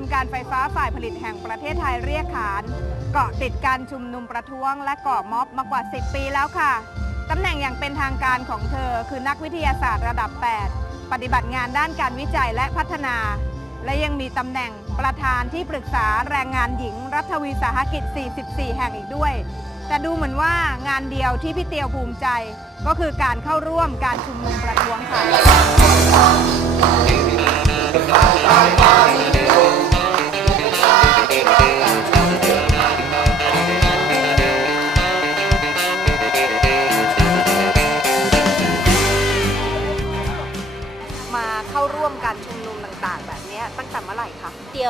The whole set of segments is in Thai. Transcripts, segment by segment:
นการไฟฟ้าฝ่ายผลิตแห่งประเทศไทยเรียกขาน เกาะติดการชุมนุมประท้วงและก่อม็อบมากว่า 10 ปีแล้วค่ะ ตำแหน่งอย่างเป็นทางการของเธอ คือนักวิทยาศาสตร์ระดับ 8 ปฏิบัติงานด้านการวิจัยและพัฒนา และยังมีตำแหน่งประธานที่ปรึกษาแรงงานหญิง รัฐวิสาหกิจ 44 แห่งอีกด้วย แต่ดูเหมือนว่างานเดียวที่พี่เตียวภูมิใจ ก็คือการเข้าร่วมการชุมนุมประท้วงค่ะ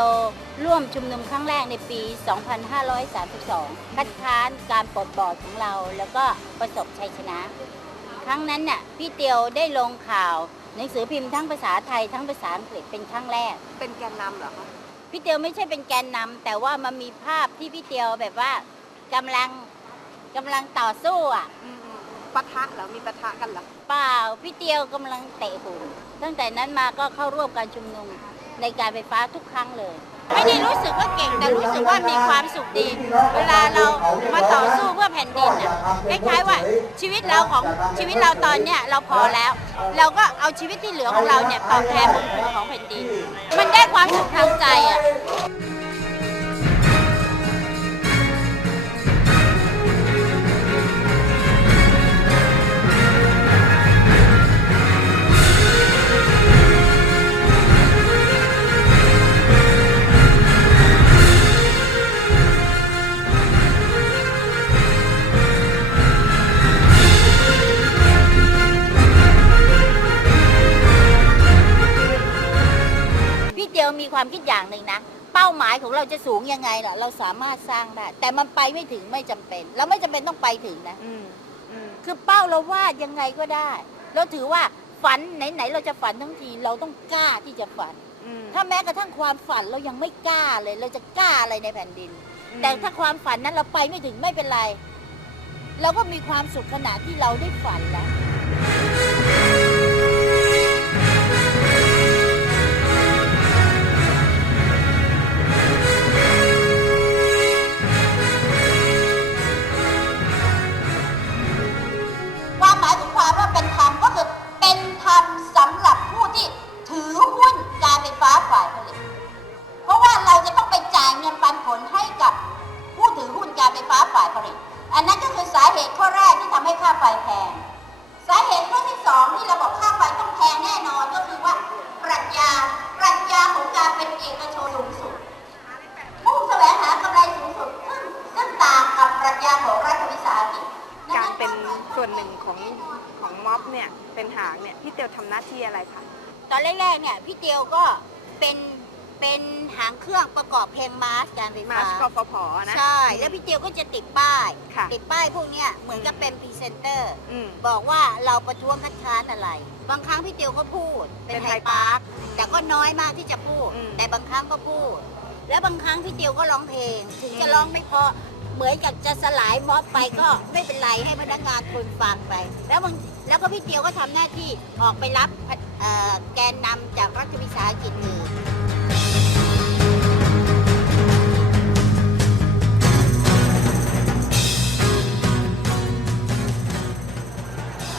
เดียวร่วมชุมนุมครั้งแรกในปี 2532 คัดค้านการปลดบอดของเราแล้วก็ประสบชัยชนะ ครั้งนั้นน่ะพี่เตียวได้ลงข่าวหนังสือพิมพ์ทั้งภาษาไทยทั้งภาษาอังกฤษเป็นครั้งแรก เป็นแกนนำเหรอคะพี่เตียวไม่ใช่เป็นแกนนำแต่ว่ามันมีภาพที่พี่เตียวแบบว่ากำลังกำลังต่อสู้อะปะทะเหรอ มีปะทะกันเหรอ เปล่าพี่เตียวกำลังเตะหุ่นตั้งแต่นั้นมาก็เข้าร่วมการชุมนุม ในการไฟฟ้าทุกครั้งเลย ไม่ได้รู้สึกว่าเก่งแต่รู้สึกว่ามีความสุขดี เวลาเรามาต่อสู้เพื่อแผ่นดินน่ะคล้ายๆว่าชีวิตเราของชีวิตเราตอนเนี้ยเราพอแล้ว เราก็เอาชีวิตที่เหลือของเราเนี่ยตอบแทนบุญคุณของแผ่นดิน มันได้ความสุขทางใจอะ ความคิดอย่างหนึ่งนะ เป้าหมายของเราจะสูงยังไงล่ะ เราสามารถสร้างได้ แต่มันไปไม่ถึงไม่จำเป็น เราไม่จำเป็นต้องไปถึงนะอืมอืมคือเป้าเราวาดยังไงก็ได้ เราถือว่าฝันไหนๆเราจะฝันทั้งทีเราต้องกล้าที่จะฝันอืมถ้าแม้กระทั่งความฝันเรายังไม่กล้าเลย เราจะกล้าอะไรในแผ่นดิน แต่ถ้าความฝันนั้นเราไปไม่ถึงไม่เป็นไร เราก็มีความสุขขณะที่เราได้ฝันแล้ว พี่เตียวทำหน้าที่อะไรคะตอนแรกๆเนี่ยพี่เตียวก็เป็นเป็นหางเครื่องประกอบเพลงมาร์ชการไฟมาฟ้าชกฟผนะ ใช่ แล้วพี่เตียวก็จะติดป้าย ค่ะ ติดป้ายพวกเนี้ยเหมือนกับเป็นพรีเซนเตอร์ อืม บอกว่าเราประท้วงคัดค้านอะไร บางครั้งพี่เตียวก็พูด เป็นเป็นไทไทยยปาปาร์ร์คคแต่ก็น้อยมากที่จะพูด อืมแต่บางครั้งก็พูด แล้วบางครั้งพี่เตียวก็ร้องเพลง ถึงจะอืม ร้องไม่เพราะเหมือนกับจะสลายม็อบไปก็ไม่เป็นไรให้พนักงานทนฟังไป แล้วบาง แล้วก็พี่เตียวก็ทำหน้าที่ออกไปรับแกนนำจากรัฐวิสาหกิจอื่น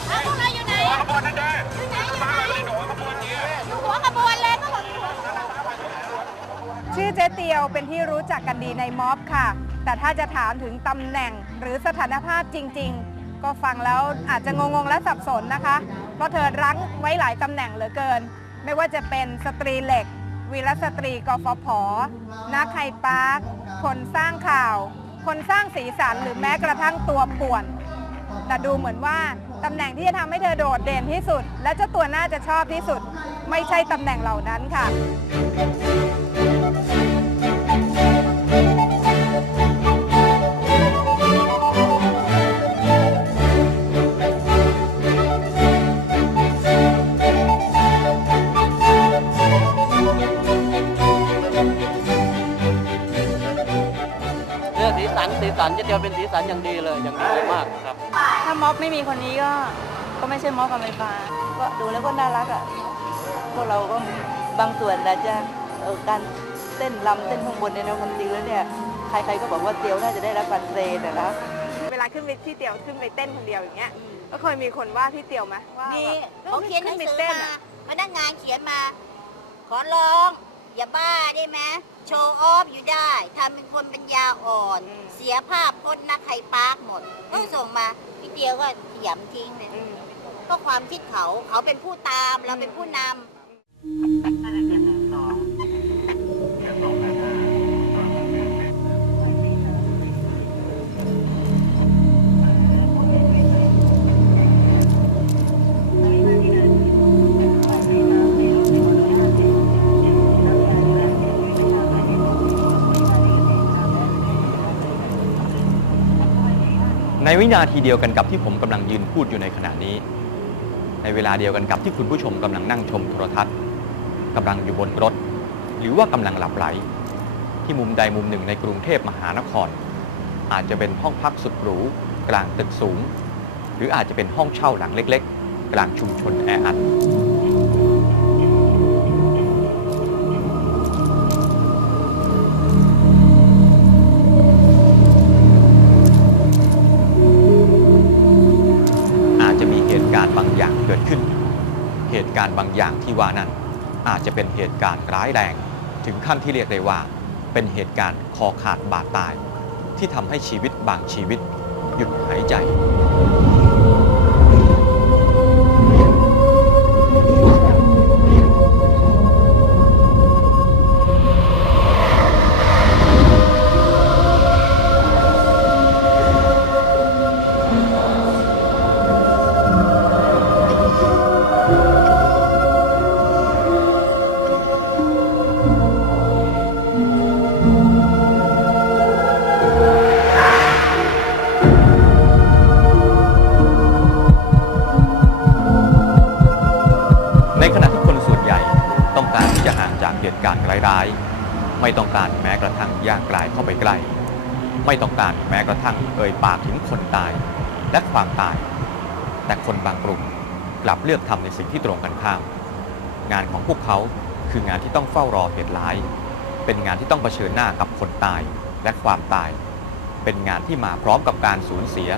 เอาพวกเรอยู่ไหนอยู่ไหนอยู่ไหนอยู่หัวขบวนเลยชื่อเจ๊เตียวเป็นที่รู้จักกันดีในม็อบค่ะ แต่ถ้าจะถามถึงตำแหน่งหรือสถานภาพจริง ๆ ก็ฟังแล้วอาจจะงงๆและสับสนนะคะ เพราะเธอรั้งไว้หลายตำแหน่งเหลือเกิน ไม่ว่าจะเป็นสตรีเหล็ก วีรสตรีกฟผนักไฮปาร์คคนสร้างข่าว คนสร้างสีสันหรือแม้กระทั่งตัวป่วน แต่ดูเหมือนว่าตำแหน่งที่จะทำให้เธอโดดเด่นที่สุด และเจ้าตัวน่าจะชอบที่สุด ไม่ใช่ตำแหน่งเหล่านั้นค่ะ จะเดียวเป็นสีสันอย่างดีเลยอย่างดีเลยมากครับ ถ้าม็อบไม่มีคนนี้ก็ก็ไม่ใช่ม็อบการไฟฟ้า ก็ดูแล้วก็น่ารักอะพวกเราก็บางส่วนอาจจะเออการเต้นรำเต้นข้างบนเนี่ยนะความจริงแล้วเนี่ยใครๆก็บอกว่าเตียวน่าจะได้รับการเทรนอะนะเวลาขึ้นไปที่เตียวขึ้นไปเต้นคนเดียวอย่างเงี้ยก็เคยมีคนว่าพี่เตียวไหมว่ามีแบบเขาเขียนหนังขึ้สืไปอเต้นมาอะพนักงานเขียนมา ขอร้องอย่า บ้าได้ไหมโชว์ออฟอยู่ได้ทำเป็นคนปัญญาอ่อนเสียภาพพจน์นักไฮปาร์คหมดก็ส่งมาพี่เดียวก็ขยำทิ้งเลยอืมก็ความคิดเขาเขาเป็นผู้ตามเราเป็นผู้นำ วินาทีเดียวกันกับที่ผมกำลังยืนพูดอยู่ในขณะนี้ ในเวลาเดียวกันกับที่คุณผู้ชมกำลังนั่งชมโทรทัศน์กำลังอยู่บนรถ หรือว่ากำลังหลับไหล ที่มุมใดมุมหนึ่งในกรุงเทพมหานคร อาจจะเป็นห้องพักสุดหรูกลางตึกสูง หรืออาจจะเป็นห้องเช่าหลังเล็ก ๆ กลางชุมชนแออัด การณ์บางอย่างที่ว่านั้น อาจจะเป็นเหตุการณ์ร้ายแรง ถึงขั้นที่เรียกได้ว่า เป็นเหตุการณ์คอขาดบาดตาย ที่ทำให้ชีวิตบางชีวิต หยุดหายใจ การณ์ร้ายๆ ไม่ต้องการแม้กระทั่งย่างกลายเข้าไปใกล้ ไม่ต้องการแม้กระทั่งเอ่ยปากถึงคนตายและความตาย แต่คนบางกลุ่มกลับเลือกทำในสิ่งที่ตรงกันข้าม งานของพวกเขาคืองานที่ต้องเฝ้ารอเหตุร้าย เป็นงานที่ต้องเผชิญหน้ากับคนตายและความตาย เป็นงานที่มาพร้อมกับการสูญเสีย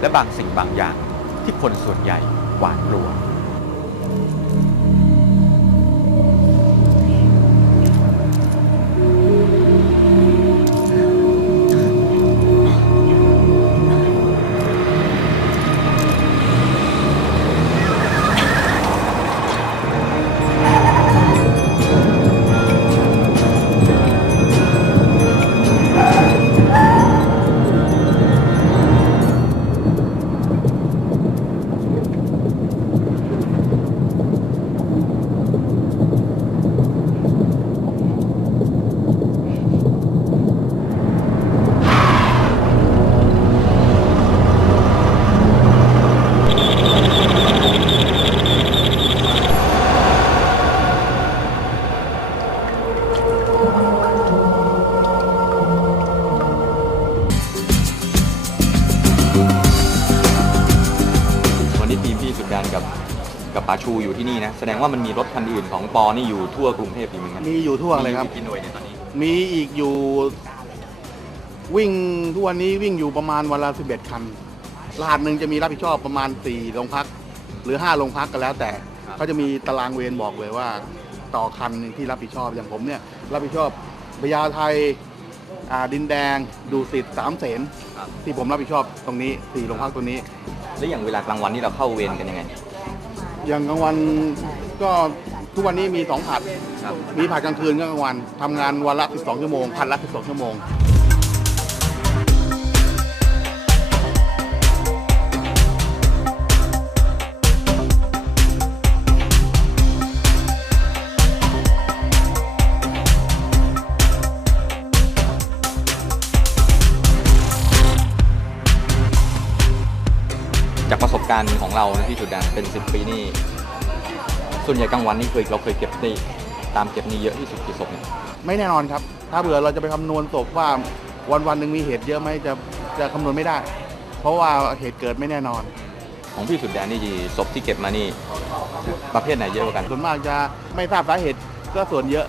และบางสิ่งบางอย่างที่คนส่วนใหญ่หวาดกลัว วันนี้ทีมพี่สุดแดนกับกับปาชูอยู่ที่นี่นะ แสดงว่ามันมีรถคันอื่นของปอนี่อยู่ทั่วกรุงเทพอีกเหมือนกันมีอยู่ทั่วเลยครับ มีกี่หน่วยเนี่ยตอนนี้ มีอีกอยู่วิ่งทุกวันนี้วิ่งอยู่ประมาณวันละ11 คันรหัสหนึ่งจะมีรับผิดชอบประมาณ4โรงพัก หรือ 5 โรงพักก็แล้วแต่เขาจะมีตารางเวรบอกเลยว่า ต่อคันหนึ่งที่รับผิดชอบอย่างผมเนี่ยรับผิดชอบพญาไท อ่าดินแดงดูสิทธิ์สามเสนครับ ที่ผมรับผิดชอบตรงนี้สี่โรงพักตรงนี้ แล้วอย่างเวลากลางวันนี่เราเข้าเวรกันยังไง อย่างกลางวันก็ทุกวันนี้มีสองผัด ครับ มีผัดกลางคืนก็กลางวันทำงานวันละ12ชั่วโมงผัดละ12ชั่วโมง ของเรานะพี่สุดแดนเป็นสิบปีนี่ส่วนใหญ่กลางวันนี่เคยเราเคยเก็บหนี่ตามเก็บหนี่เยอะที่สุดกี่ศพเนี่ยไม่แน่นอนครับ ถ้าเผื่อเราจะไปคำนวณศพว่าวันวันๆหนึ่งมีเหตุเยอะไหมจะจะคำนวณไม่ได้ เพราะว่าเหตุเกิดไม่แน่นอน ของพี่สุดแดนนี่ศพที่เก็บมานี่ประเภทไหนเยอะกว่ากันส่วนมากจะไม่ทราบสาเหตุก็ส่วนเยอะ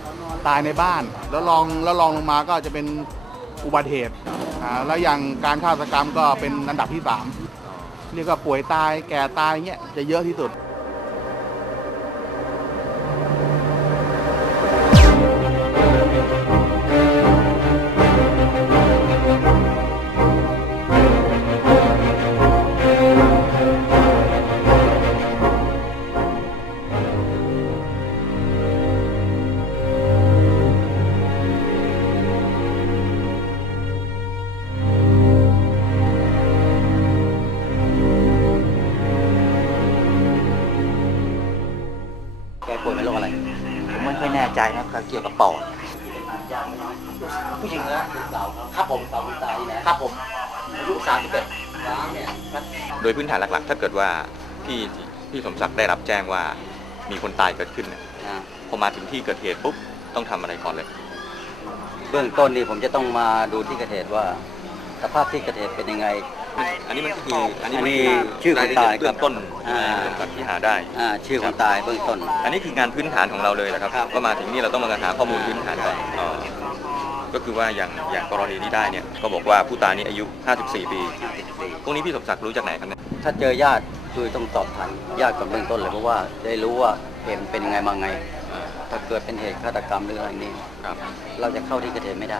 ตายในบ้าน แล้วลองแล้วลองลงมาก็จะเป็นอุบัติเหตุอ่าแล้วอย่างการฆาตกรรมก็เป็นอันดับที่สาม เรียกว่าป่วยตายแก่ตายเงี้ยจะเยอะที่สุด ครับผมสาวผู้ชายนะครับผมอายุสามสิบเอ็ดเนี่ยโดยพื้นฐานหลักๆ ถ้าเกิดว่าพี่พี่สมศักดิ์ได้รับแจ้งว่ามีคนตายเกิดขึ้นเนี่ยอ่าพอมาถึงที่เกิดเหตุปุ๊บต้องทำอะไรก่อนเลย เบื้องต้นนี่ผมจะต้องมาดูที่เกิดเหตุว่า สภาพที่เกิดเหตุเป็นยังไง อันนี้มันคืออันนี้อันมันนี้คือชื่อคนตายรละเอีดเบื้องต้นครับที่สมศักดิ์ที่หาได้อ่าชื่อคนตายเบื้องต้น อันนี้คืองานพื้นฐานของเราเลยนะครับครับก็มาถึงนี่เราต้องมาหาข้อมูลพื้นฐานก่อนอ๋อ ก็คือว่าอย่างอย่างกรณีนี้ได้เนี่ยก็บอกว่าผู้ตายนี่อายุ 54 ปีพวกนี้พี่สมศักดิ์รู้จากไหนครับเนี่ยถ้าเจอญาติคือต้องสอบถามญาติก่อนเบื้องต้นเลยเพราะว่าจะได้รู้ว่าเหตุมันเป็นยังไงมาไง ถ้าเกิดเป็นเหตุฆาตกรรมหรืออะไรนี่ครับเราจะเข้าที่เกิดเหตุไม่ได้